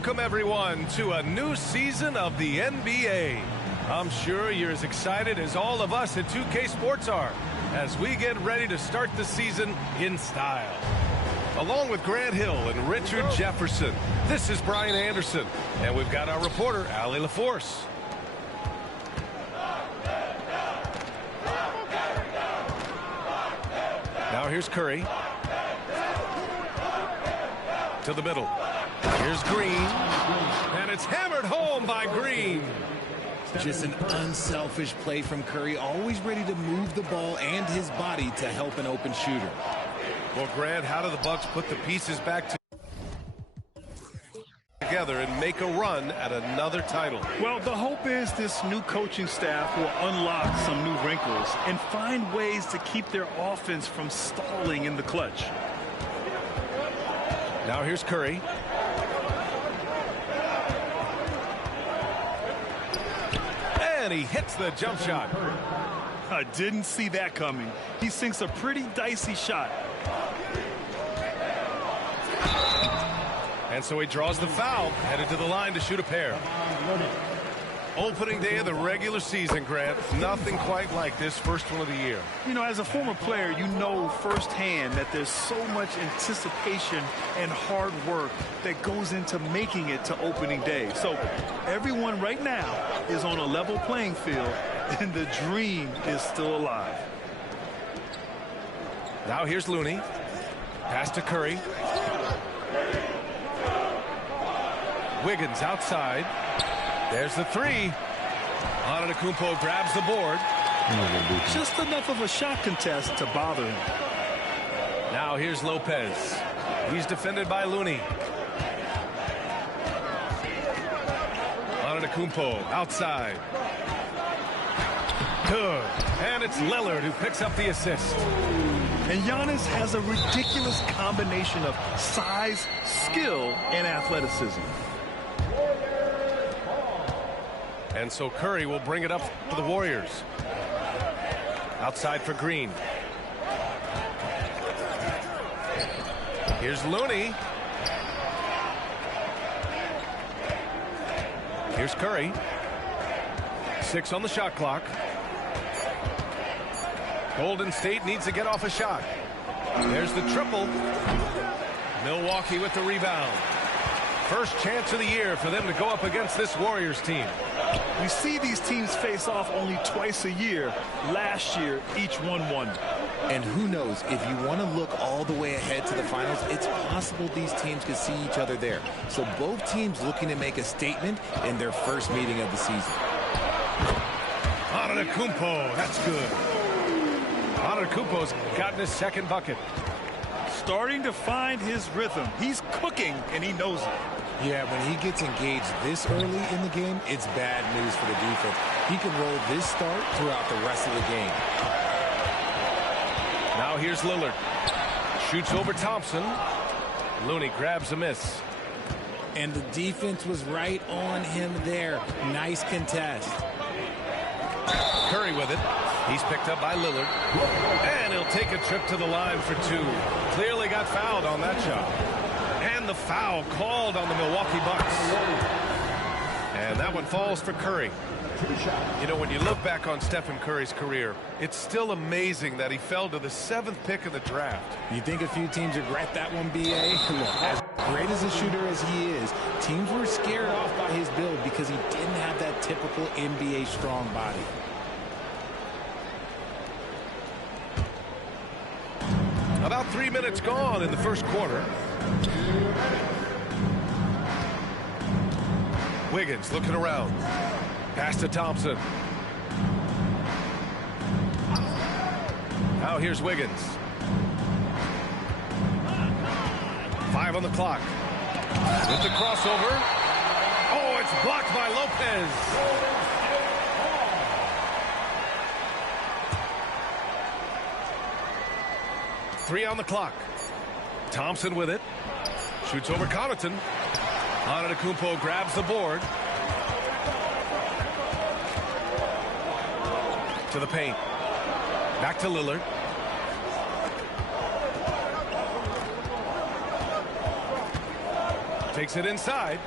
Welcome, everyone, to a new season of the NBA. I'm sure you're as excited as all of us at 2K Sports are as we get ready to start the season in style. Along with Grant Hill and Richard Jefferson, this is Brian Anderson, and we've got our reporter, Allie LaForce. Now here's Curry. To the middle. Here's Green. And it's hammered home by Green. Just an unselfish play from Curry, always ready to move the ball and his body to help an open shooter. Well, Grant, how do the Bucks put the pieces back together and make a run at another title? Well, the hope is this new coaching staff will unlock some new wrinkles and find ways to keep their offense from stalling in the clutch. Now here's Curry. And he hits the jump shot. I didn't see that coming. He sinks a pretty dicey shot. And so he draws the foul, headed to the line to shoot a pair. Opening day of the regular season, Grant. Nothing quite like this first one of the year. You know, as a former player, you know firsthand that there's so much anticipation and hard work that goes into making it to opening day. So everyone right now is on a level playing field, and the dream is still alive. Now here's Looney. Pass to Curry. Wiggins outside. There's the three. Antetokounmpo grabs the board. Just enough of a shot contest to bother him. Now here's Lopez. He's defended by Looney. Antetokounmpo outside. Good. And it's Lillard who picks up the assist. And Giannis has a ridiculous combination of size, skill, and athleticism. And so Curry will bring it up for the Warriors. Outside for Green. Here's Looney. Here's Curry. 6 on the shot clock. Golden State needs to get off a shot. There's the triple. Milwaukee with the rebound. First chance of the year for them to go up against this Warriors team. We see these teams face off only twice a year. Last year, each won one. And who knows, if you want to look all the way ahead to the finals, it's possible these teams could see each other there. So both teams looking to make a statement in their first meeting of the season. Antetokounmpo, that's good. Antetokounmpo's gotten his second bucket. Starting to find his rhythm. He's cooking, and he knows it. Yeah, when he gets engaged this early in the game, it's bad news for the defense. He can roll this start throughout the rest of the game. Now here's Lillard. Shoots over Thompson. Looney grabs a miss. And the defense was right on him there. Nice contest. Curry with it. He's picked up by Lillard. And he'll take a trip to the line for 2. Clearly got fouled on that shot. And the foul called on the Milwaukee Bucks. And that one falls for Curry. You know, when you look back on Stephen Curry's career, it's still amazing that he fell to the 7th pick of the draft. You think a few teams regret that one, B.A.? As great as a shooter as he is, teams were scared off by his build because he didn't have that typical NBA strong body. About 3 minutes gone in the first quarter. Wiggins looking around. Pass to Thompson. Now here's Wiggins. 5 on the clock. With the crossover. Oh, it's blocked by Lopez. Three on the clock. Thompson with it. Shoots over Connaughton. Antetokounmpo grabs the board. To the paint. Back to Lillard. Takes it inside.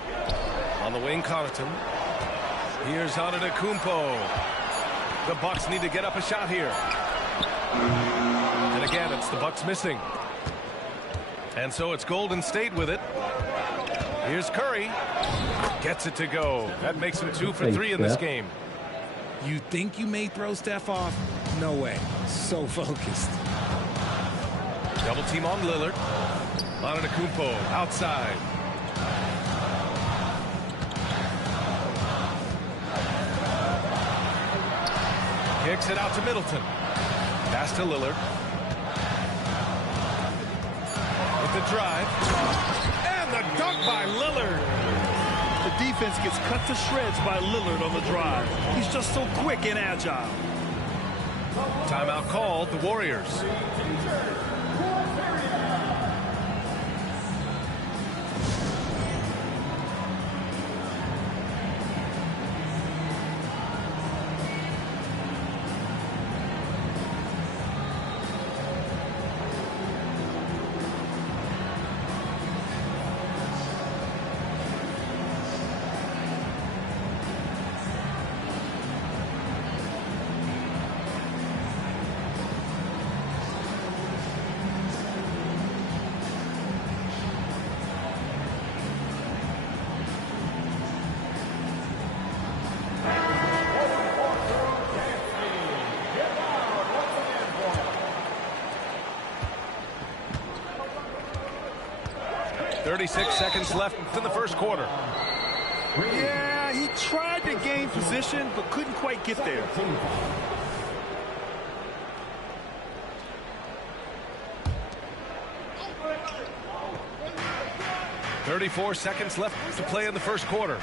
On the wing, Connaughton. Here's Antetokounmpo. The Bucks need to get up a shot here. And again, it's the Bucks missing. And so it's Golden State with it. Here's Curry. Gets it to go. That makes him 2 for 3 in this game. You think you may throw Steph off? No way. So focused. Double team on Lillard. Antetokounmpo outside. Kicks it out to Middleton. Pass to Lillard. With the drive. And the dunk by Lillard. The defense gets cut to shreds by Lillard on the drive. He's just so quick and agile. Timeout called, the Warriors. Seconds left in the first quarter. Yeah, he tried to gain position, but couldn't quite get there. .34 seconds left to play in the first quarter.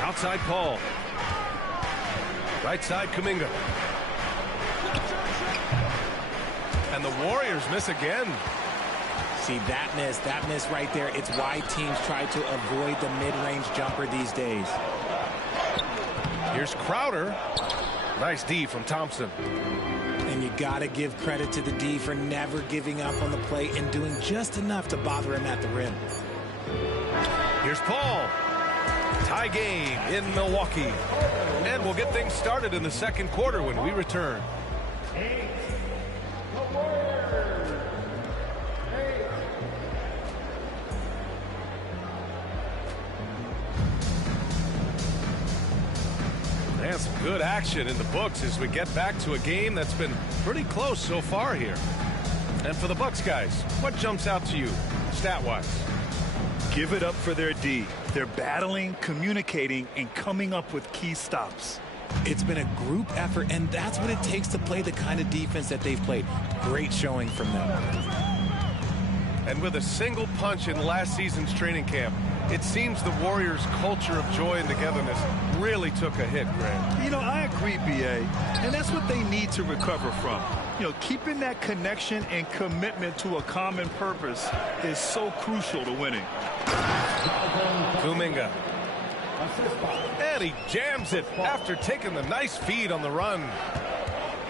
Outside Paul. Right side Kuminga. And the Warriors miss again. See, that miss right there. It's why teams try to avoid the mid-range jumper these days. Here's Crowder. Nice D from Thompson. And you got to give credit to the D for never giving up on the play and doing just enough to bother him at the rim. Here's Paul. Tie game in Milwaukee. And we'll get things started in the second quarter when we return. And some good action in the books as we get back to a game that's been pretty close so far here. And for the Bucks guys, what jumps out to you stat-wise? Give it up for their D. They're battling, communicating, and coming up with key stops. It's been a group effort, and that's what it takes to play the kind of defense that they've played. Great showing from them. And with a single punch in last season's training camp, it seems the Warriors' culture of joy and togetherness really took a hit, Grant. You know, I agree, B.A., and that's what they need to recover from. You know, keeping that connection and commitment to a common purpose is so crucial to winning. Kuminga. And he jams it after taking the nice feed on the run.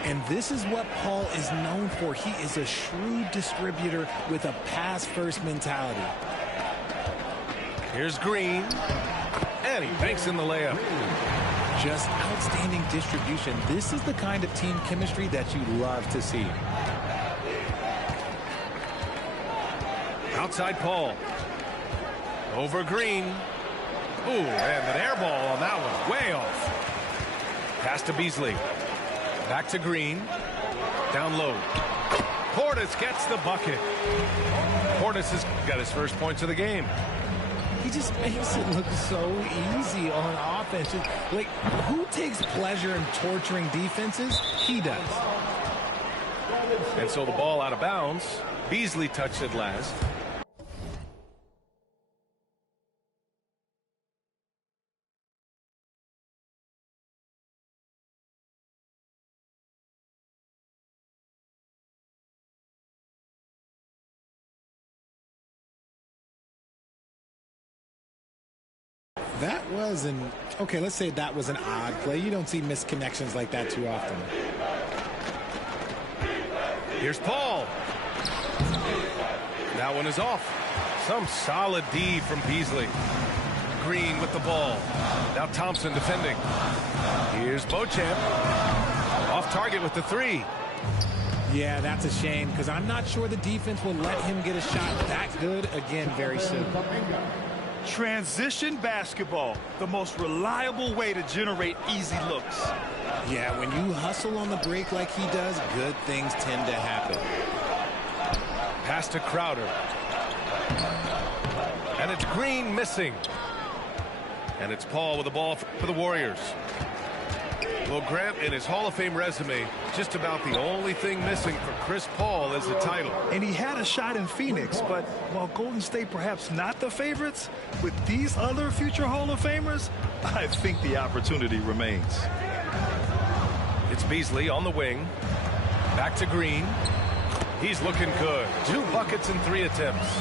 And this is what Paul is known for. He is a shrewd distributor with a pass-first mentality. Here's Green. And he banks in the layup. Just outstanding distribution. This is the kind of team chemistry that you love to see. Outside Paul. Over Green. Ooh, and an air ball on that one. Way off. Pass to Beasley. Back to Green. Down low. Portis gets the bucket. Portis has got his first points of the game. He just makes it look so easy on offense. Like, who takes pleasure in torturing defenses? He does. And so the ball out of bounds. Beasley touched it last. That was an, okay, let's say that was an odd play. You don't see missed connections like that too often. Here's Paul. That one is off. Some solid D from Beasley. Green with the ball. Now Thompson defending. Here's Beauchamp. Off target with the three. Yeah, that's a shame because I'm not sure the defense will let him get a shot that good again very soon. Transition basketball, the most reliable way to generate easy looks. Yeah, when you hustle on the break like he does, good things tend to happen. Pass to Crowder. And it's Green missing. And it's Paul with the ball for the Warriors. Well, Grant, in his Hall of Fame resume, just about the only thing missing for Chris Paul is the title. And he had a shot in Phoenix, but while Golden State perhaps not the favorites, with these other future Hall of Famers, I think the opportunity remains. It's Beasley on the wing. Back to Green. He's looking good. 2 buckets in 3 attempts.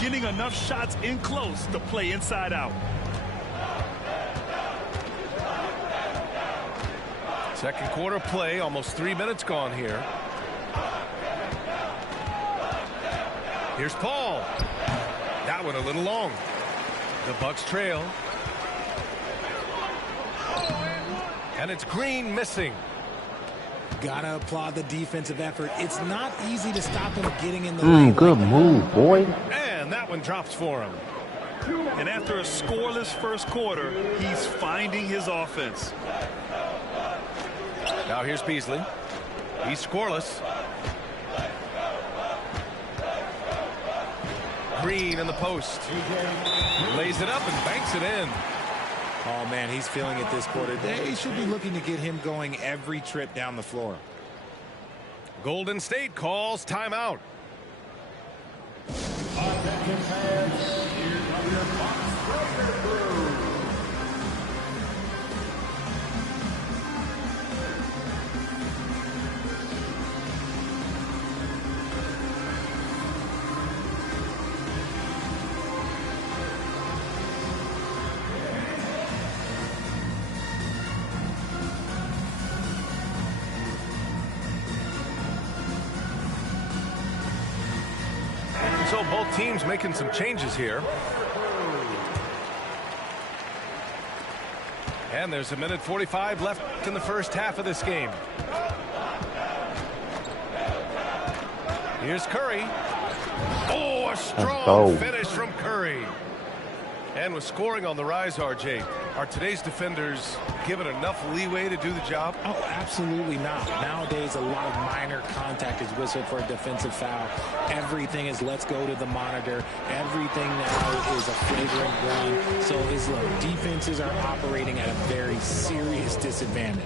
Getting enough shots in close to play inside out. Second quarter play, almost 3 minutes gone here. Here's Paul. That one a little long. The Bucks trail. And it's Green missing. Gotta applaud the defensive effort. It's not easy to stop him getting in the lane. Good move, boy. And that one drops for him. And after a scoreless first quarter, he's finding his offense. Now here's Beasley. He's scoreless. Green in the post. Lays it up and banks it in. Oh, man, he's feeling it this quarter. They should be looking to get him going every trip down the floor. Golden State calls timeout. So both teams making some changes here. And there's 1:45 left in the first half of this game. Here's Curry. Oh, a strong finish from Curry. And with scoring on the rise, RJ, are today's defenders given enough leeway to do the job? Oh, absolutely not. Nowadays, a lot of minor contact is whistled for a defensive foul. Everything is let's go to the monitor. Everything now is a flagrant run. So his defenses are operating at a very serious disadvantage.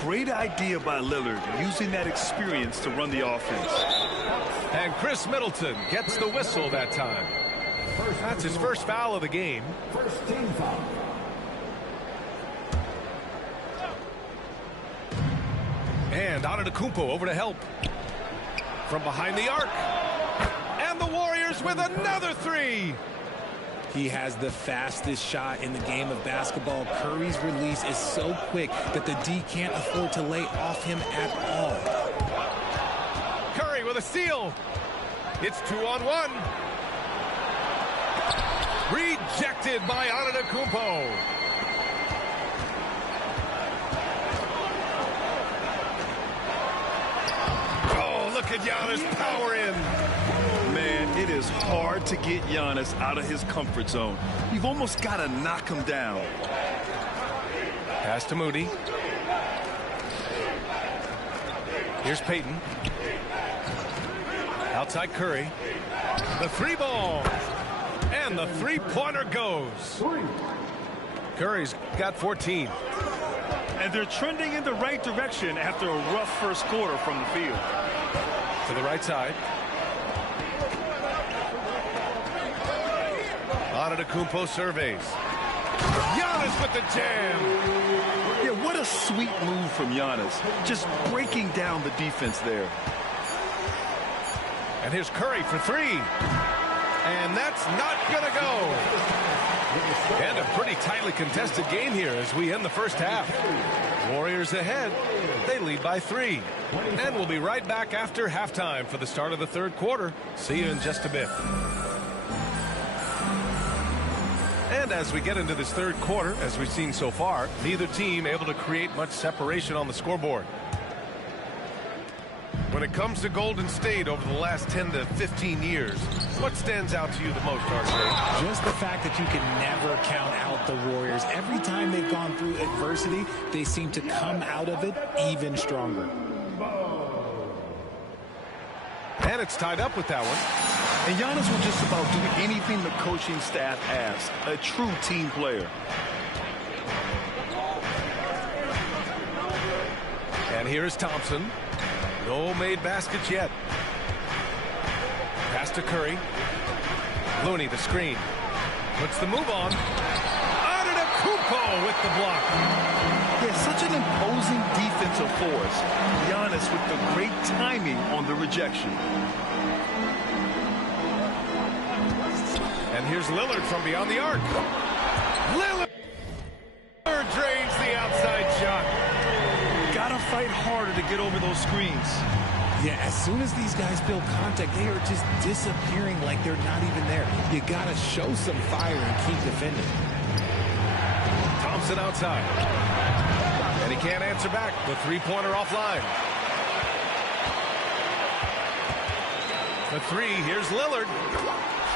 Great idea by Lillard, using that experience to run the offense. And Chris Middleton gets the whistle that time. That's his first foul of the game. First team foul. And Antetokounmpo over to help. From behind the arc. And the Warriors with another three. He has the fastest shot in the game of basketball. Curry's release is so quick that the D can't afford to lay off him at all. Curry with a steal. It's 2-on-1. Rejected by Antetokounmpo. Oh, look at Giannis power in. Man, it is hard to get Giannis out of his comfort zone. You've almost got to knock him down. Pass to Moody. Here's Payton. Outside Curry. The three ball. And the three-pointer goes. Curry's got 14. And they're trending in the right direction after a rough first quarter from the field. To the right side. Antetokounmpo surveys. Giannis with the jam. Yeah, what a sweet move from Giannis. Just breaking down the defense there. And here's Curry for three. And that's not going to go. And a pretty tightly contested game here as we end the first half. Warriors ahead. They lead by 3. And we'll be right back after halftime for the start of the third quarter. See you in just a bit. And as we get into this third quarter, as we've seen so far, neither team able to create much separation on the scoreboard. When it comes to Golden State over the last 10 to 15 years, what stands out to you the most, RJ? Just the fact that you can never count out the Warriors. Every time they've gone through adversity, they seem to come out of it even stronger. And it's tied up with that one. And Giannis will just about do anything the coaching staff asks. A true team player. And here is Thompson. No made baskets yet. Pass to Curry. Looney, the screen. Puts the move on. Antetokounmpo with the block. Yeah, such an imposing defensive force. Giannis with the great timing on the rejection. And here's Lillard from beyond the arc. Lillard drains the outside shot. Gotta fight harder to get over those screens. Yeah, as soon as these guys build contact, they are just disappearing like they're not even there. You gotta show some fire and keep defending. Thompson outside. And he can't answer back. The three-pointer offline. The three, here's Lillard.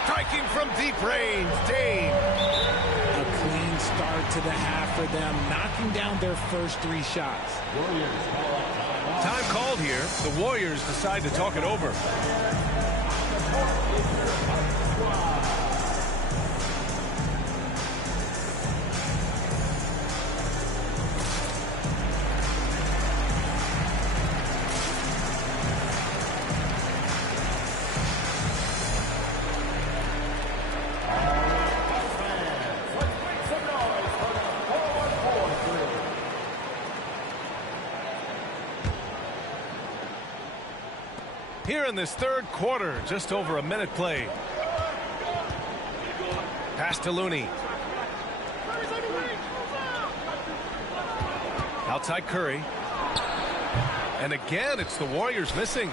Striking from deep range, Dame. A clean start to the half for them, knocking down their first 3 shots. Time called here. The Warriors decide to talk it over. Here in this third quarter, just over a minute played. Pass to Looney. Outside Curry. And again, it's the Warriors missing.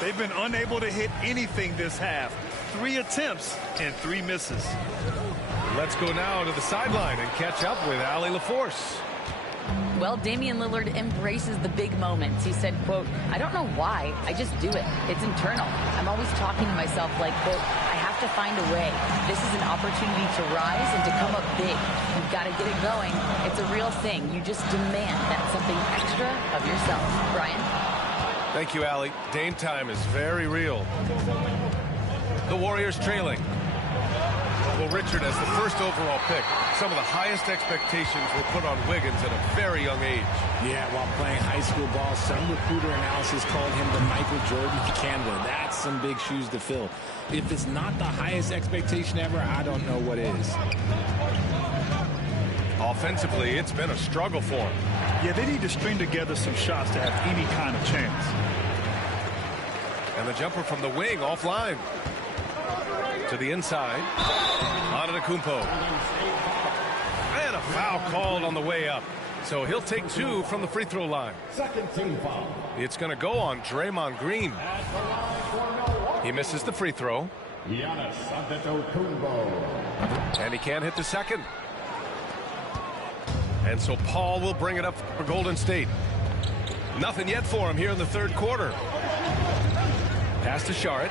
They've been unable to hit anything this half. 3 attempts and 3 misses. Let's go now to the sideline and catch up with Allie LaForce. Well, Damian Lillard embraces the big moments. He said, quote, "I don't know why. I just do it. It's internal. I'm always talking to myself like, quote, I have to find a way. This is an opportunity to rise and to come up big. You've got to get it going. It's a real thing. You just demand that something extra of yourself." Brian? Thank you, Allie. Dame time is very real. The Warriors trailing. Well, Richard, as the first overall pick, some of the highest expectations were put on Wiggins at a very young age. Yeah, while playing high school ball, some recruiter analysis called him the Michael Jordan of Canada. That's some big shoes to fill. If it's not the highest expectation ever, I don't know what is. Offensively, it's been a struggle for him. Yeah, they need to string together some shots to have any kind of chance. And the jumper from the wing offline. To the inside. Antetokounmpo. And a foul called on the way up. So he'll take 2 from the free throw line. Second team foul. It's going to go on Draymond Green. He misses the free throw. Giannis Antetokounmpo. And he can't hit the second. And so Paul will bring it up for Golden State. Nothing yet for him here in the third quarter. Pass to Šarić.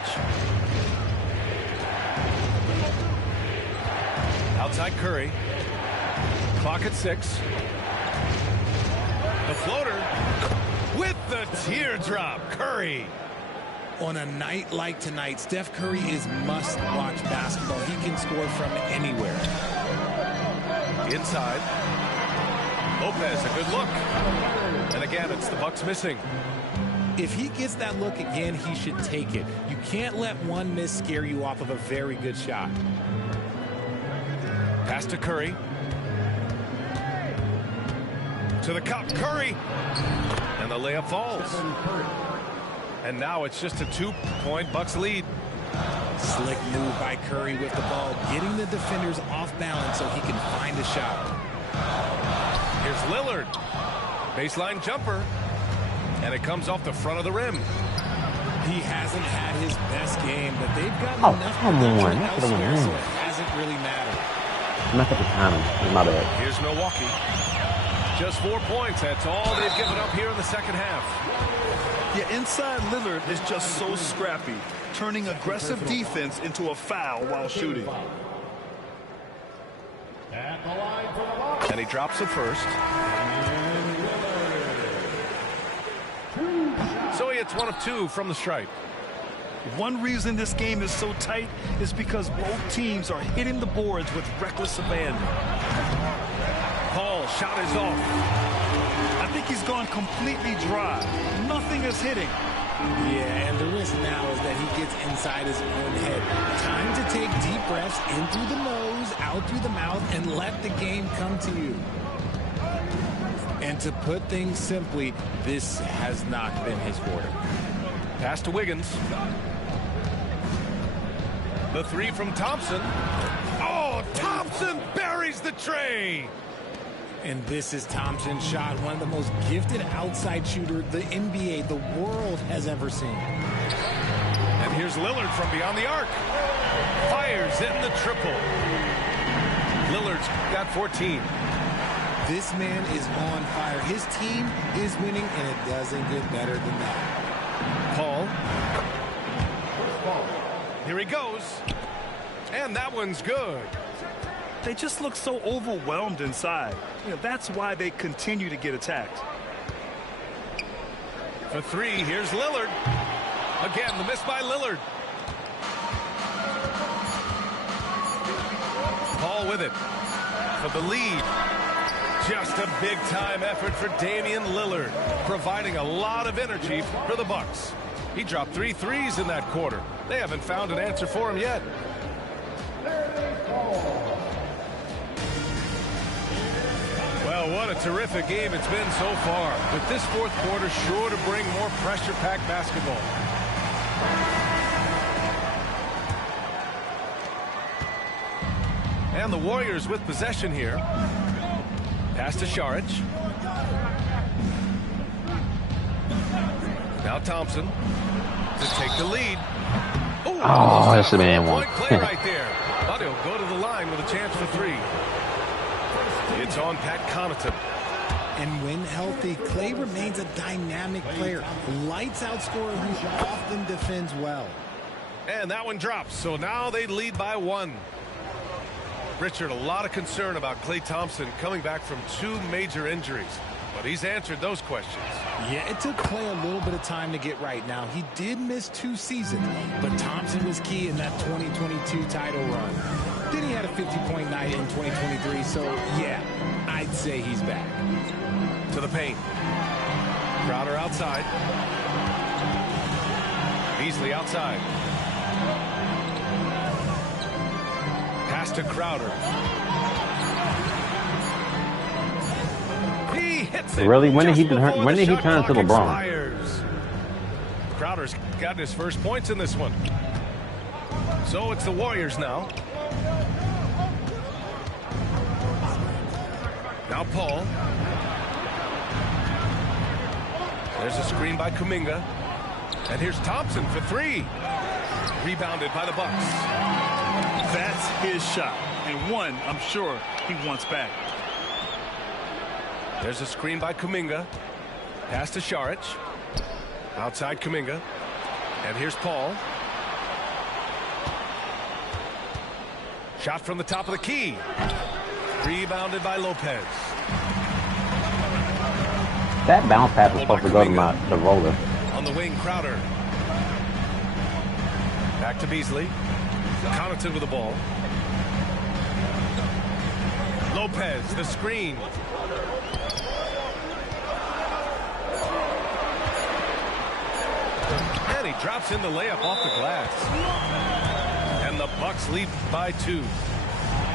Outside Curry. Clock at 6. The floater with the teardrop. Curry. On a night like tonight, Steph Curry is must-watch basketball. He can score from anywhere. Inside. Lopez, a good look. And again, it's the Bucks missing. If he gets that look again, he should take it. You can't let one miss scare you off of a very good shot. Pass to Curry. To the cup, Curry. And the layup falls. And now it's just a 2-point Bucks lead. Slick move by Curry with the ball, getting the defenders off balance so he can find a shot. Here's Lillard. Baseline jumper. And it comes off the front of the rim. He hasn't had his best game, but they've gotten enough come production on. elsewhere, so it hasn't really mattered. I'm not at the timing. My bad. Here's Milwaukee. Just 4 points. That's all they've given up here in the second half. Yeah, inside Lillard is just so scrappy, turning aggressive defense into a foul while shooting. At the line for the Bucks, And he drops it first. So he hits 1 of 2 from the stripe. One reason this game is so tight is because both teams are hitting the boards with reckless abandon. Paul, shot is off. I think he's gone completely dry. Nothing is hitting. Yeah, and the risk now is that he gets inside his own head. Time to take deep breaths in through the nose, out through the mouth, and let the game come to you. And to put things simply, this has not been his quarter. Pass to Wiggins. The 3 from Thompson. Oh, Thompson buries the tray. And this is Thompson's shot, one of the most gifted outside shooters the NBA, the world has ever seen. And here's Lillard from beyond the arc. Fires in the triple. Lillard's got 14. This man is on fire. His team is winning, and it doesn't get better than that. Paul. Here he goes. And that one's good. They just look so overwhelmed inside. You know, that's why they continue to get attacked. For 3, here's Lillard. Again, the miss by Lillard. Paul with it. For the lead. Just a big-time effort for Damian Lillard, providing a lot of energy for the Bucks. He dropped 3 threes in that quarter. They haven't found an answer for him yet. Well, what a terrific game it's been so far. With this fourth quarter sure to bring more pressure-packed basketball. And the Warriors with possession here. Pass to Šarić. Now Thompson to take the lead. Ooh, Oh, that should have been one. Point play right there. But he'll go to the line with a chance for 3. It's on Pat Connaughton. And when healthy, Klay remains a dynamic player. Lights out scorer who often defends well. And that one drops. So now they lead by 1. Richard, a lot of concern about Klay Thompson coming back from 2 major injuries. But he's answered those questions. Yeah, it took Klay a little bit of time to get right. Now, he did miss 2 seasons, but Thompson was key in that 2022 title run. Then he had a 50-point night in 2023, so yeah, I'd say he's back. To the paint. Crowder outside. Beasley outside. Pass to Crowder. He hits it. Really? When did he just before when the did he shot turn to clock LeBron? expires. Crowder's gotten his first points in this one. So it's the Warriors now. Now Paul. There's a screen by Kuminga. And here's Thompson for 3. Rebounded by the Bucks. That's his shot. And one, I'm sure, he wants back. There's a screen by Kuminga. Pass to Šarić. Outside Kuminga. And here's Paul. Shot from the top of the key. Rebounded by Lopez. That bounce pass was supposed to go to the roller. On the wing, Crowder. Back to Beasley. Connaughton with the ball. Lopez, the screen. And he drops in the layup off the glass. And the Bucks lead by 2.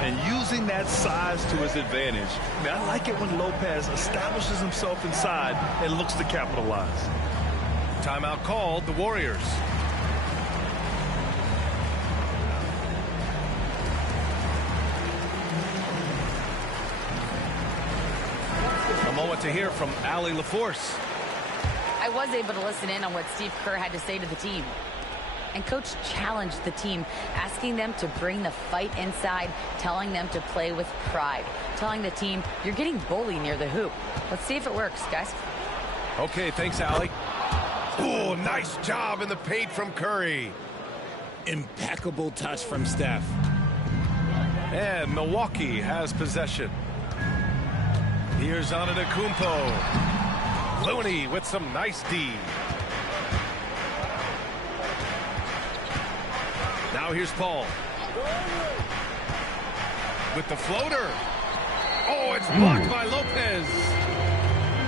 And using that size to his advantage. I mean, I like it when Lopez establishes himself inside and looks to capitalize. Timeout called, the Warriors. A moment to hear from Allie LaForce. I was able to listen in on what Steve Kerr had to say to the team. And Coach challenged the team, asking them to bring the fight inside, telling them to play with pride, telling the team, you're getting bullied near the hoop. Let's see if it works, guys. Okay, thanks, Allie. Oh, nice job in the paint from Curry. Impeccable touch from Steph. And Milwaukee has possession. Here's Antetokounmpo. Looney with some nice D. Now here's Paul. With the floater. Oh, it's blocked by Lopez.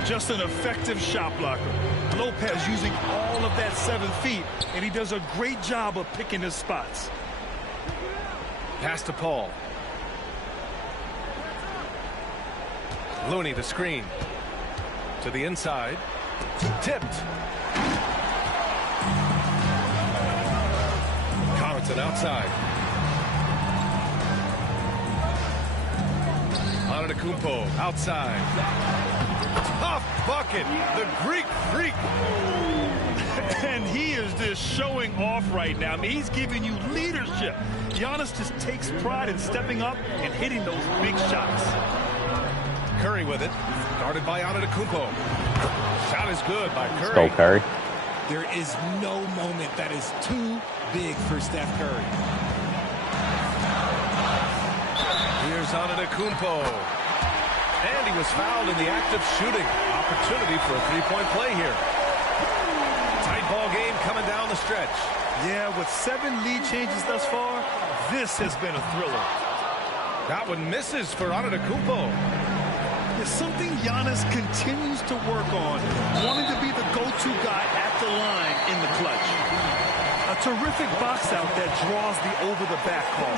Just an effective shot blocker. Lopez using all of that 7 feet, and he does a great job of picking his spots. Pass to Paul. Looney the screen. To the inside. Tipped. Connaughton outside. Antetokounmpo outside. Tough bucket. The Greek freak. And he is just showing off right now. I mean, he's giving you leadership. Giannis just takes pride in stepping up and hitting those big shots. Curry with it. Guarded by Antetokounmpo. Shot is good by Curry. Go Curry. There is no moment that is too big for Steph Curry. Here's Antetokounmpo. And he was fouled in the act of shooting. Opportunity for a three-point play here. Tight ball game coming down the stretch. Yeah, with 7 lead changes thus far, this has been a thriller. That one misses for Antetokounmpo. It's something Giannis continues to work on, wanting to be the go-to guy at the line in the clutch. A terrific box out that draws the over-the-back call.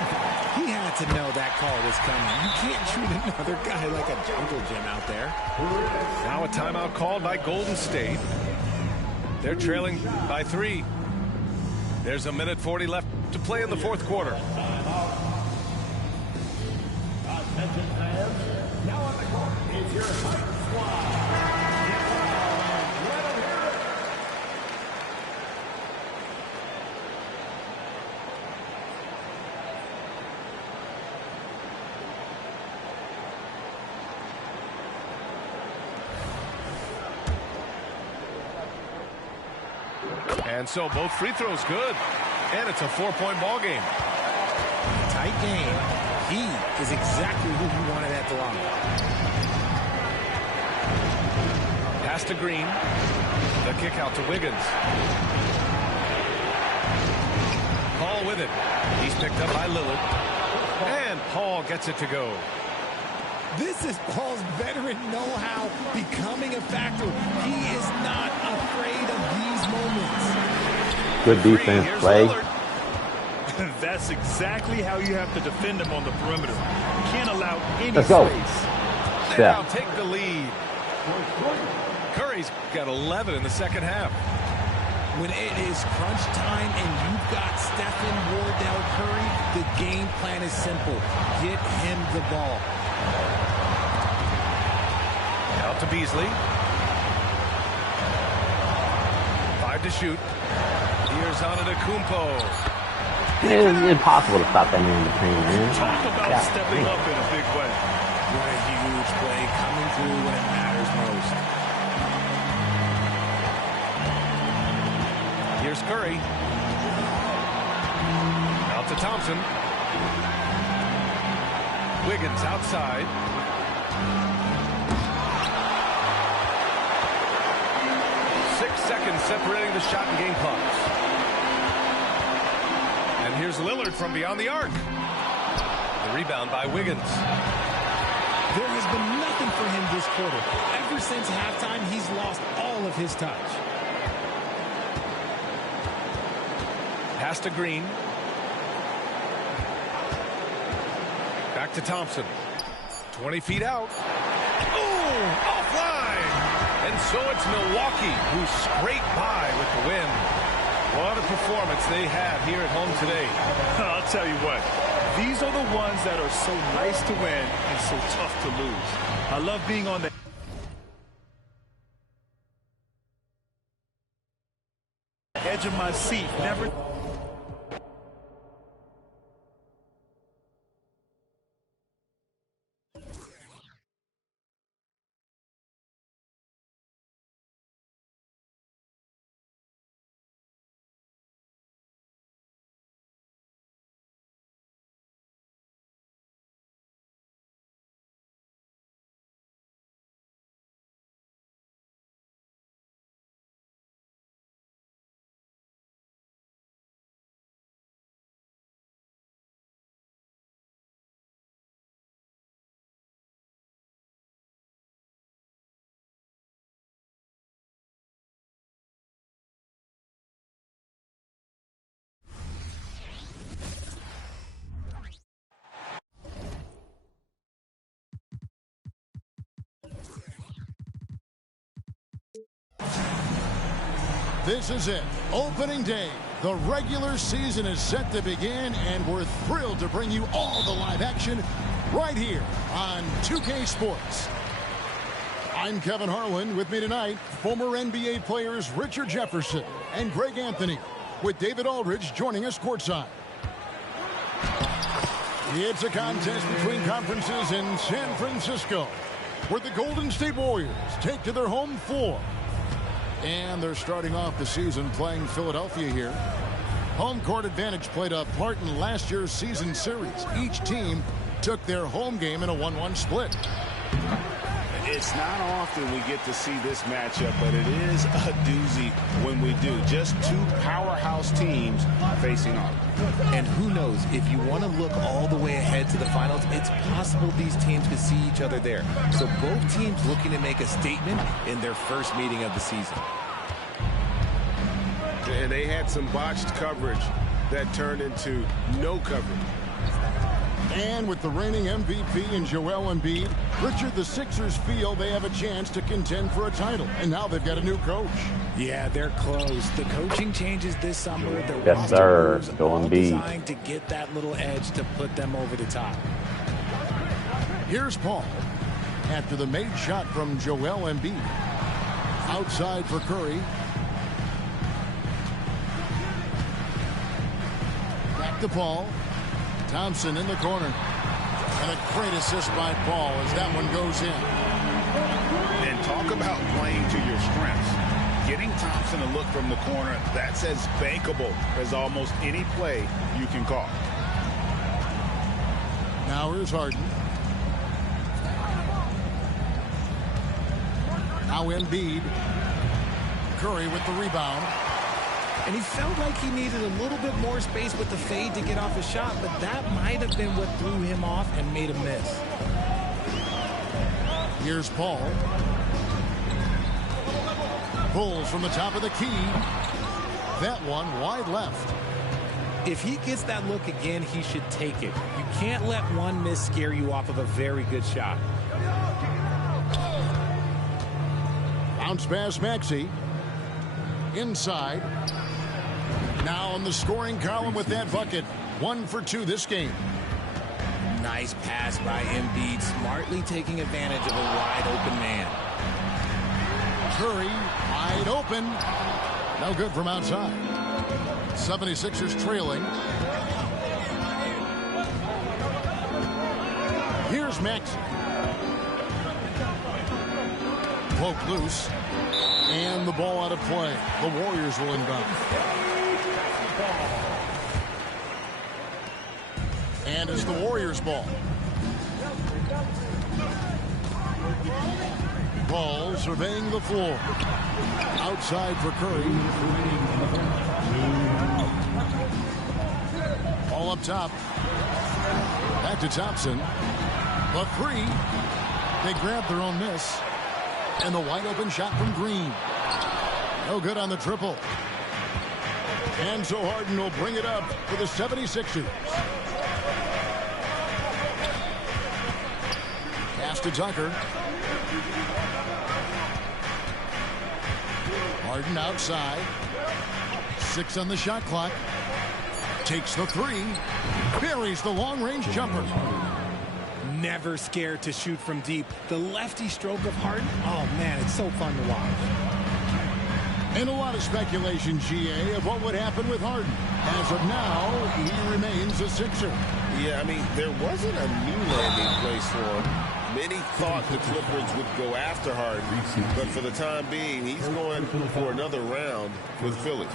He had to know that call was coming. You can't treat another guy like a jungle gym out there. Now a timeout called by Golden State. They're trailing by 3. There's a minute 40 left to play in the fourth quarter. Attention fans, now on the court is your Fight Squad. Let them hear it. And so both free throws good. And it's a 4-point ball game. Tight game. He is exactly who you wanted at the line. Pass to Green. The kick out to Wiggins. Paul with it. He's picked up by Lillard. And Paul gets it to go. This is Paul's veteran know-how becoming a factor. He is not afraid of these moments. Good defense play. That's exactly how you have to defend him on the perimeter. Can't allow any Let's go. space. They now take the lead. Curry's got 11 in the second half. When it is crunch time and you've got Stephen Wardell Curry, the game plan is simple. Get him the ball. Out to Beasley. 5 to shoot. Here's Antetokounmpo. It's impossible to stop that man in the paint, man. Talk about God, stepping man. up in a big way. What a huge play coming through when it matters most. Here's Curry. Out to Thompson. Wiggins outside. Seconds separating the shot and game clocks. And here's Lillard from beyond the arc. The rebound by Wiggins. There has been nothing for him this quarter. Ever since halftime, he's lost all of his touch. Pass to Green. Back to Thompson. 20 feet out. Oh, offline. And so it's Milwaukee who scraped by with the win. What a performance they have here at home today. I'll tell you what, these are the ones that are so nice to win and so tough to lose. I love being on the edge of my seat. Never. This is it. Opening day. The regular season is set to begin, and we're thrilled to bring you all the live action right here on 2K Sports. I'm Kevin Harlan. With me tonight, former NBA players Richard Jefferson and Greg Anthony, with David Aldridge joining us courtside. It's a contest between conferences in San Francisco, where the Golden State Warriors take to their home floor. And they're starting off the season playing Philadelphia here. Home court advantage played a part in last year's season series. Each team took their home game in a 1-1 split. It's not often we get to see this matchup, but it is a doozy when we do. Just two powerhouse teams facing off. And who knows, if you want to look all the way ahead to the finals, it's possible these teams could see each other there. So both teams looking to make a statement in their first meeting of the season. And they had some botched coverage that turned into no coverage. And with the reigning MVP in Joel Embiid, Richard, the Sixers feel they have a chance to contend for a title. And now they've got a new coach. Yeah, they're close. The coaching changes this summer. The Yes, sir. Go all Embiid. designed to get that little edge to put them over the top. Here's Paul after the made shot from Joel Embiid. Outside for Curry. Back to Paul. Thompson in the corner. And a great assist by Paul as that one goes in. And talk about playing to your strengths. Getting Thompson to look from the corner, that's as bankable as almost any play you can call. Now here's Harden. Now Embiid. Curry with the rebound. And he felt like he needed a little bit more space with the fade to get off a shot, but that might have been what threw him off and made him miss. Here's Paul. Pulls from the top of the key. That one wide left. If he gets that look again, he should take it. You can't let one miss scare you off of a very good shot. Bounce pass Maxey. Inside. Now on the scoring column with that bucket. 1 for 2 this game. Nice pass by Embiid, smartly taking advantage of a wide open man. Curry wide open. No good from outside. 76ers trailing. Here's Maxey. Poke loose. And the ball out of play. The Warriors will inbound. And it's the Warriors' ball. Ball surveying the floor. Outside for Curry. Ball up top. Back to Thompson. The three. They grab their own miss. And the wide open shot from Green. No good on the triple. And so Harden will bring it up for the 76ers. Pass to Tucker. Harden outside. 6 on the shot clock. Takes the three. Buries the long-range jumper. Never scared to shoot from deep. The lefty stroke of Harden, oh man, it's so fun to watch. And a lot of speculation, GA, of what would happen with Harden. As of now, he remains a Sixer. Yeah, I mean, there wasn't a new landing place for him. Many thought the Clippers would go after Harden, but for the time being, he's going for another round with Philly.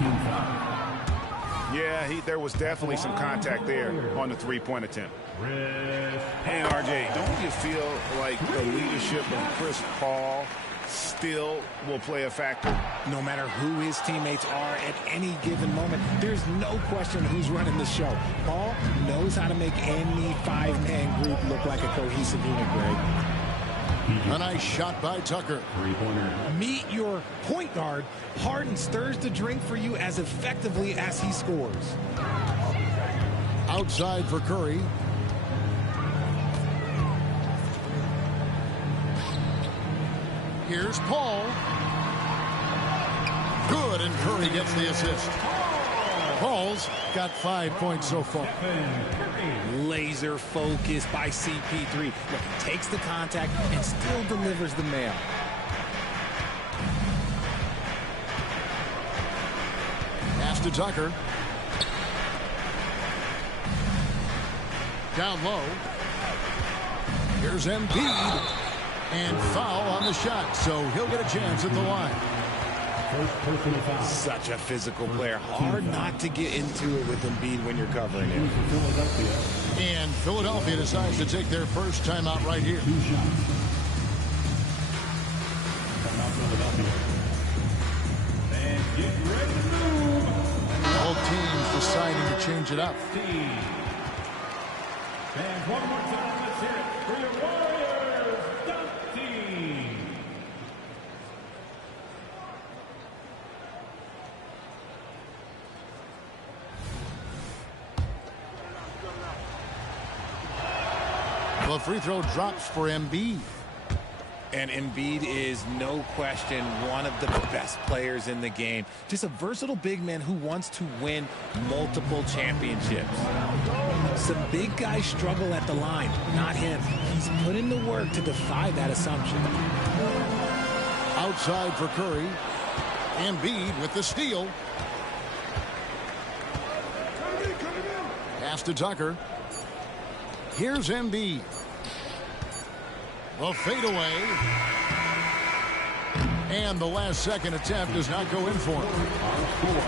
Yeah, there was definitely some contact there on the three-point attempt. Hey, RJ, don't you feel like the leadership of Chris Paul still will play a factor? No matter who his teammates are at any given moment, there's no question who's running the show. Paul knows how to make any five-man group look like a cohesive unit, Greg. A nice shot by Tucker. Meet your point guard. Harden stirs the drink for you as effectively as he scores. Outside for Curry. Here's Paul. Good, and Curry gets the assist. Paul's got 5 points so far. Laser focus by CP3. Look, takes the contact and still delivers the mail. Pass to Tucker. Down low. Here's Embiid. And foul on the shot, so he'll get a chance at the line. Such a physical player. Hard not to get into it with Embiid when you're covering him. And Philadelphia decides to take their first timeout right here. Both teams deciding to change it up. And one more time, let's hear it for your Warriors, Dunk Team. The free throw drops for Embiid. And Embiid is, no question, one of the best players in the game. Just a versatile big man who wants to win multiple championships. Some big guys struggle at the line, not him. He's put in the work to defy that assumption. Outside for Curry. Embiid with the steal. Pass to Tucker. Here's Embiid. The fadeaway. And the last second attempt does not go in for him.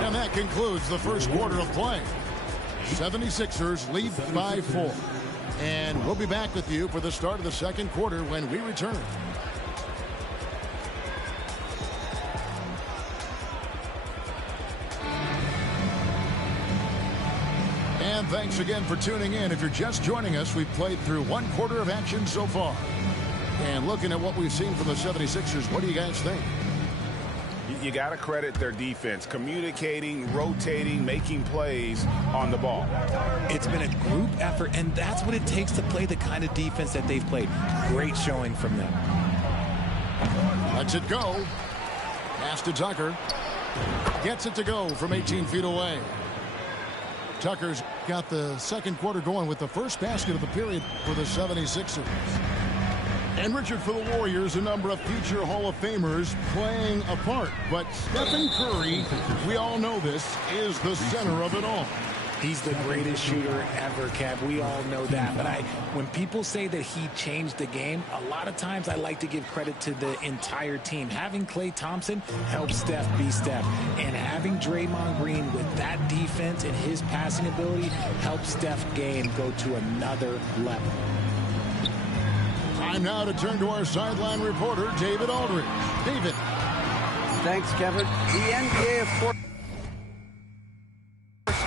And that concludes the first quarter of play. 76ers lead by 4. And we'll be back with you for the start of the second quarter when we return. And thanks again for tuning in. If you're just joining us, we've played through one quarter of action so far. And looking at what we've seen from the 76ers, what do you guys think? You got to credit their defense, communicating, rotating, making plays on the ball. It's been a group effort, and that's what it takes to play the kind of defense that they've played. Great showing from them. Lets it go. Pass to Tucker. Gets it to go from 18 feet away. Tucker's got the second quarter going with the first basket of the period for the 76ers. And Richard, for the Warriors, a number of future Hall of Famers playing a part. But Stephen Curry, we all know this, is the center of it all. He's the greatest shooter ever, Kev. We all know that. But when people say that he changed the game, a lot of times I like to give credit to the entire team. Having Klay Thompson helps Steph be Steph. And having Draymond Green with that defense and his passing ability helps Steph's game go to another level. Time now to turn to our sideline reporter, David Aldridge. David. Thanks, Kevin. The NBA, of course,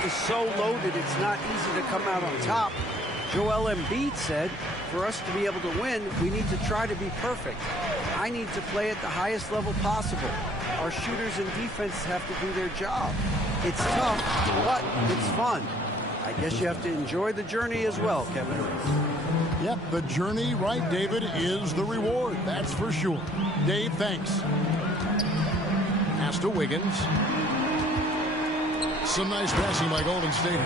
is so loaded, it's not easy to come out on top. Joel Embiid said, for us to be able to win, we need to try to be perfect. I need to play at the highest level possible. Our shooters and defense have to do their job. It's tough, but it's fun. I guess you have to enjoy the journey as well, Kevin. Yep, the journey, right, David, is the reward. That's for sure. Dave, thanks. Pass to Wiggins. Some nice passing by Golden State.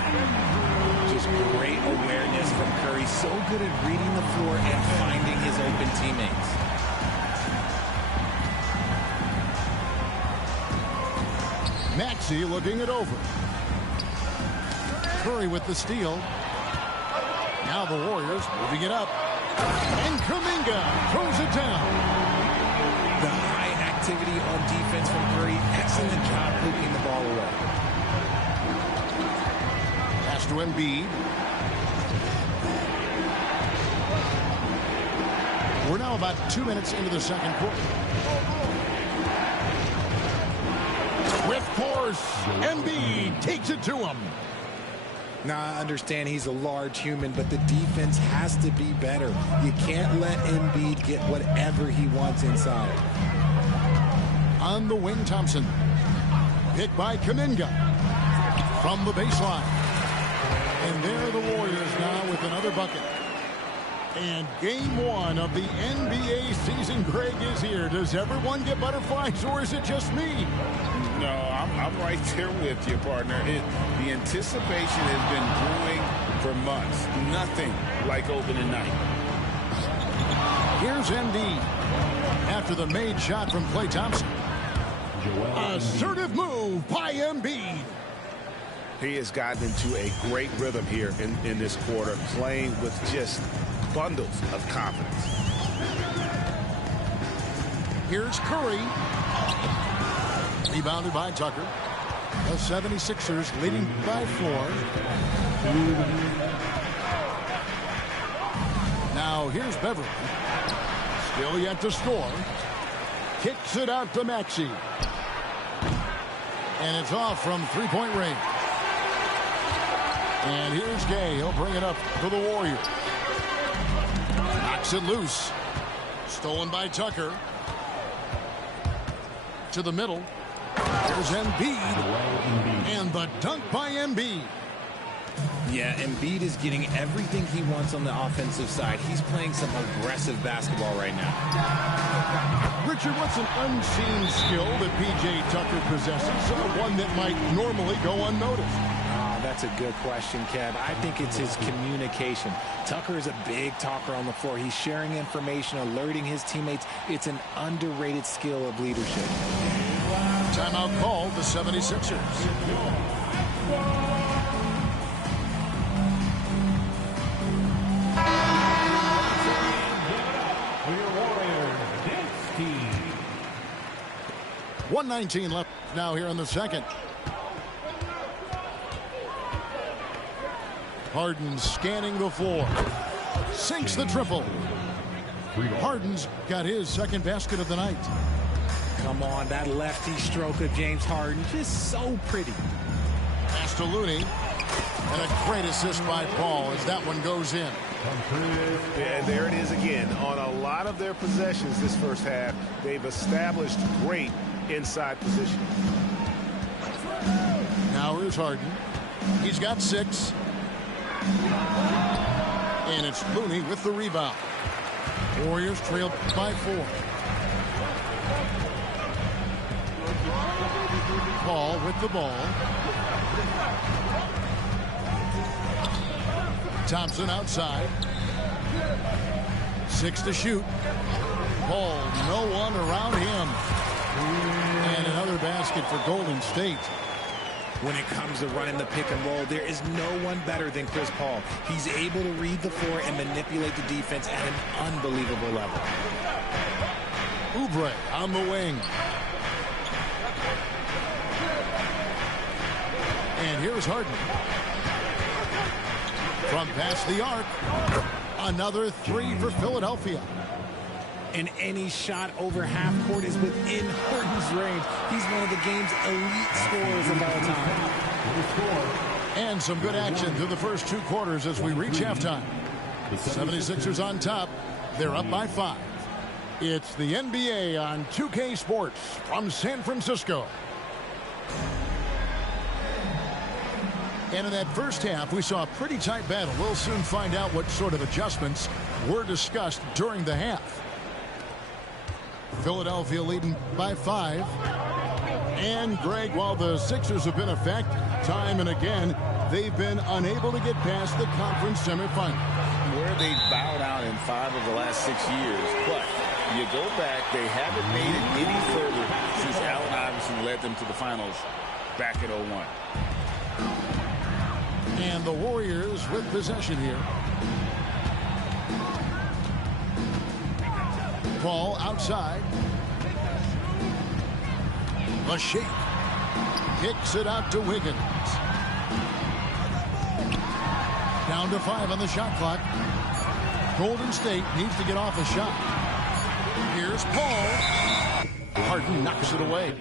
Just great awareness from Curry. So good at reading the floor and finding his open teammates. Maxey looking it over. Curry with the steal. Now the Warriors moving it up. And Kuminga throws it down. The high activity on defense from Curry. Excellent job poking the ball away. Pass to Embiid. We're now about 2 minutes into the second quarter. With force, Embiid takes it to him. Now, I understand he's a large human, but the defense has to be better. You can't let Embiid get whatever he wants inside. On the wing, Thompson. Picked by Kuminga. From the baseline. And there are the Warriors now with another bucket. And game one of the NBA season, Greg, is here. Does everyone get butterflies, or is it just me? No, I'm right there with you, partner. The anticipation has been brewing for months. Nothing like opening night. Here's Embiid. After the made shot from Klay Thompson. Assertive move by Embiid. He has gotten into a great rhythm here in this quarter, playing with just bundles of confidence. Here's Curry. Rebounded by Tucker. The 76ers leading by 4. Now here's Beverly. Still yet to score. Kicks it out to Maxey. And it's off from three-point range. And here's Gay. He'll bring it up for the Warriors. Knocks it loose. Stolen by Tucker. To the middle. There's Embiid. And the dunk by Embiid. Yeah, Embiid is getting everything he wants on the offensive side. He's playing some aggressive basketball right now. Richard, what's an unseen skill that P.J. Tucker possesses? One that might normally go unnoticed. That's a good question, Kev. I think it's his communication. Tucker is a big talker on the floor. He's sharing information, alerting his teammates. It's an underrated skill of leadership. Timeout called the 76ers. Warriors, this team. 1:19 left now here in the second. Harden scanning the floor. Sinks the triple. Harden's got his second basket of the night. Come on, that lefty stroke of James Harden, just so pretty. Pass to Looney. And a great assist by Paul as that one goes in. And there it is again. On a lot of their possessions this first half, they've established great inside position. Now here's Harden. He's got 6. And it's Looney with the rebound. Warriors trail by 4. Paul with the ball. Thompson outside. 6 to shoot. Paul, no one around him. And another basket for Golden State. When it comes to running the pick and roll, there is no one better than Chris Paul. He's able to read the floor and manipulate the defense at an unbelievable level. Oubre on the wing. And here's Harden. From past the arc. Another 3 for Philadelphia. And any shot over half court is within Harden's range. He's one of the game's elite scorers of all time. And some good action through the first 2 quarters as we reach halftime. 76ers on top. They're up by 5. It's the NBA on 2K Sports from San Francisco. And in that first half, we saw a pretty tight battle. We'll soon find out what sort of adjustments were discussed during the half. Philadelphia leading by 5. And, Greg, while the Sixers have been effective time and again, they've been unable to get past the conference semifinals. Where they've bowed out in 5 of the last 6 years. But you go back, they haven't made it any further since Allen Iverson led them to the finals back at 0-1. And the Warriors with possession here. Ball outside. The shake. Kicks it out to Wiggins. Down to 5 on the shot clock. Golden State needs to get off a shot. Here's Paul. Harden knocks it away.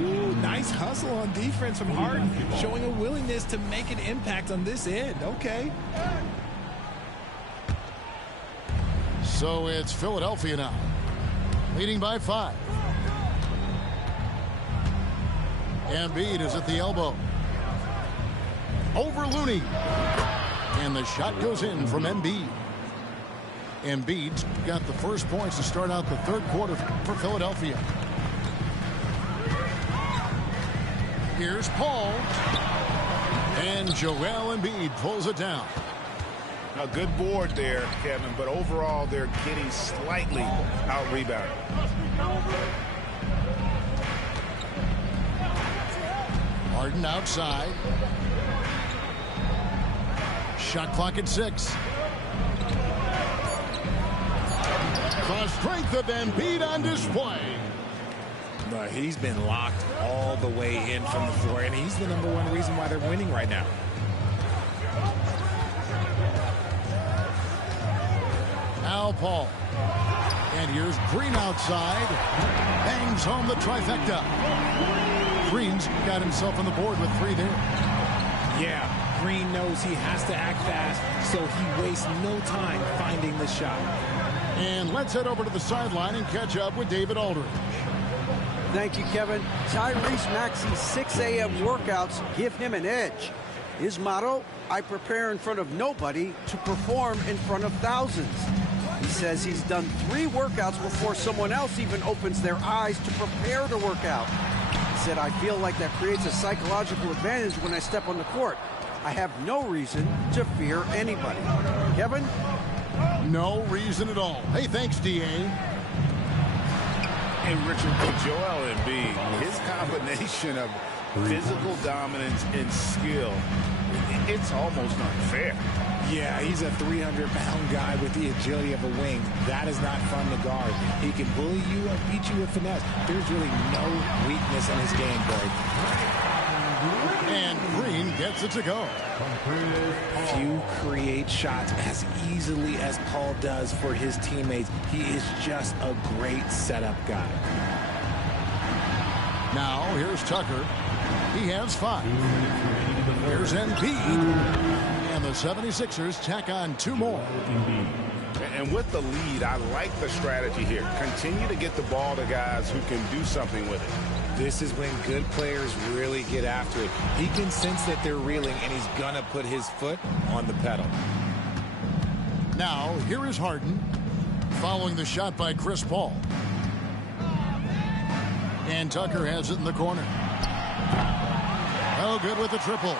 Ooh, nice hustle on defense from Harden, showing a willingness to make an impact on this end. Okay. So it's Philadelphia now, leading by 5. Embiid is at the elbow. Over Looney. And the shot goes in from Embiid. Embiid's got the first points to start out the third quarter for Philadelphia. Here's Paul. And Joel Embiid pulls it down. A good board there, Kevin, but overall they're getting slightly out-rebounded. Harden outside. Shot clock at 6. The strength of Embiid on display. But he's been locked all the way in from the floor, and he's the #1 reason why they're winning right now. Al Paul. And here's Green outside. Bangs home the trifecta. Green's got himself on the board with 3 there. Yeah, Green knows he has to act fast, so he wastes no time finding the shot. And let's head over to the sideline and catch up with David Aldridge. Thank you, Kevin. Tyrese Maxey's 6 a.m. workouts give him an edge. His motto, I prepare in front of nobody to perform in front of thousands. He says he's done 3 workouts before someone else even opens their eyes to prepare to work out. He said, I feel like that creates a psychological advantage when I step on the court. I have no reason to fear anybody. Kevin? No reason at all. Hey, thanks, D.A. And Richard, for Joel Embiid, his combination of physical dominance and skill, it's almost unfair. Yeah, he's a 300-pound guy with the agility of a wing. That is not fun to guard. He can bully you and beat you with finesse. There's really no weakness in his game, Boyd. And Green gets it to go. Few create shots as easily as Paul does for his teammates. He is just a great setup guy. Now, here's Tucker. He has 5. Here's Embiid. And the 76ers tack on 2 more. And with the lead, I like the strategy here. Continue to get the ball to guys who can do something with it. This is when good players really get after it. He can sense that they're reeling, and he's going to put his foot on the pedal. Now, here is Harden, following the shot by Chris Paul. And Tucker has it in the corner. Oh, good with the triple.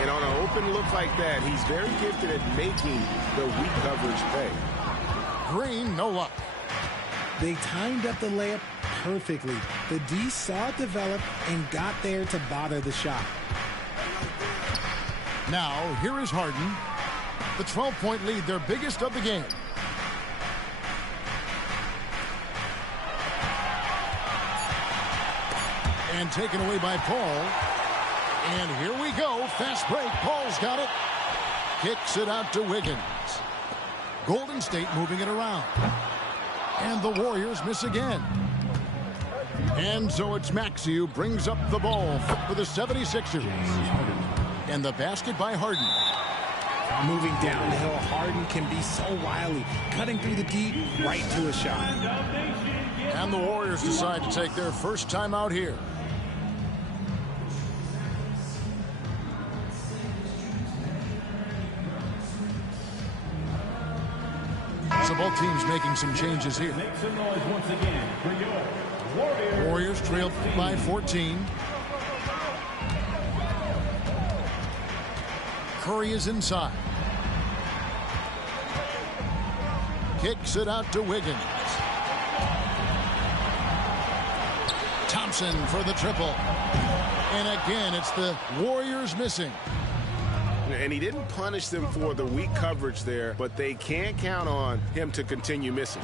And on an open look like that, he's very gifted at making the weak coverage pay. Green, no luck. They timed up the layup perfectly. The D saw it develop and got there to bother the shot. Now, here is Harden. The 12-point lead, their biggest of the game. And taken away by Paul. And here we go. Fast break. Paul's got it. Kicks it out to Wiggins. Golden State moving it around. And the Warriors miss again. And so it's Maxey who brings up the ball for the 76ers. And the basket by Harden. Moving down the hill, Harden can be so wily, cutting through the deep right to a shot. And the Warriors decide to take their first time out here. So both teams making some changes here. Make some noise once again for your Warriors trailed by 14. Curry is inside. Kicks it out to Wiggins. Thompson for the triple. And again, it's the Warriors missing. And he didn't punish them for the weak coverage there, but they can't count on him to continue missing.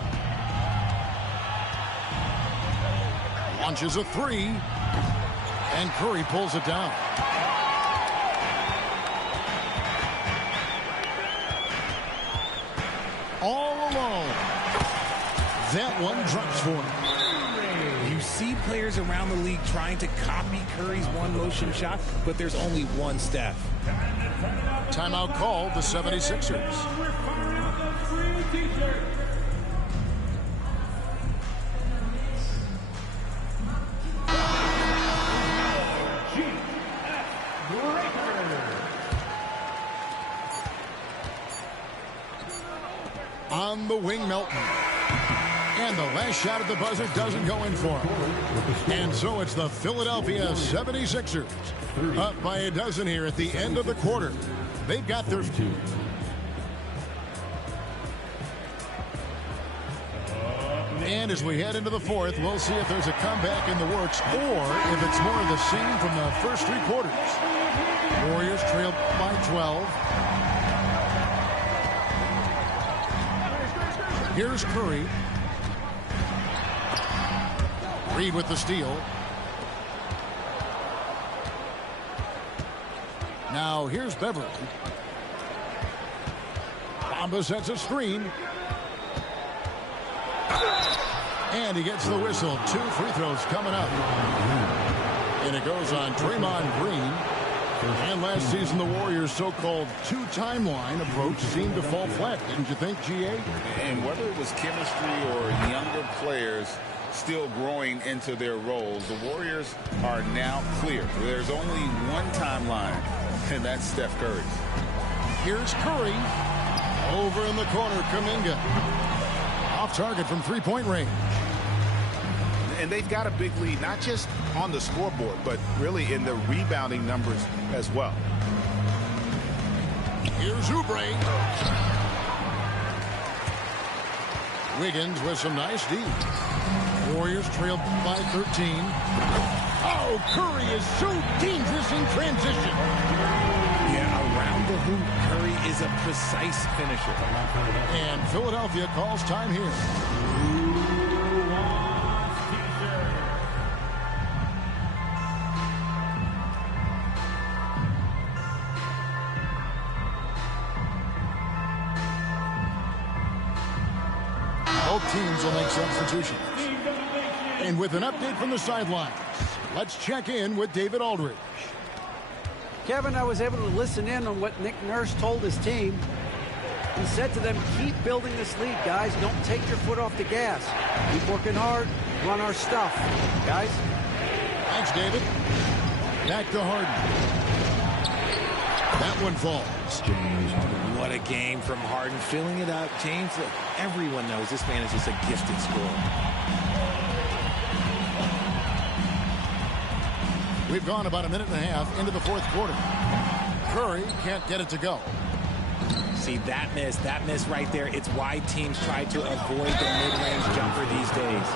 Launches a three, and Curry pulls it down. All alone. That one drops for him. You see players around the league trying to copy Curry's one motion shot, but there's only one Steph. Timeout called the 76ers. On the wing, Melton. And the last shot at the buzzer doesn't go in for him. And so it's the Philadelphia 76ers up by a dozen here at the end of the quarter. They've got their... And as we head into the fourth, we'll see if there's a comeback in the works or if it's more of the same from the first three quarters. Warriors trail by 12. Here's Curry. Reed with the steal. Now here's Beverly. Bamba sets a screen. And he gets the whistle. 2 free throws coming up. And it goes on Draymond Green. And last season, the Warriors' so-called two-timeline approach seemed to fall flat. Didn't you think, GA? And whether it was chemistry or younger players still growing into their roles, the Warriors are now clear. There's only one timeline, and that's Steph Curry's. Here's Curry. Over in the corner, Kuminga. Off target from three-point range. And they've got a big lead, not just on the scoreboard, but really in the rebounding numbers as well. Here's Oubre. Wiggins with some nice D. Warriors trail by 13. Oh, Curry is so dangerous in transition. Yeah, around the hoop, Curry is a precise finisher. And Philadelphia calls time here. Both teams will make substitutions. And with an update from the sidelines, let's check in with David Aldridge. Kevin, I was able to listen in on what Nick Nurse told his team. He said to them, keep building this lead, guys. Don't take your foot off the gas. Keep working hard. Run our stuff, guys. Thanks, David. Back to Harden. That one falls. What a game from Harden. Filling it up. James, everyone knows this man is just a gifted scorer. We've gone about a minute and a half into the fourth quarter. Curry can't get it to go. See, that miss right there. It's why teams try to avoid the mid-range jumper these days.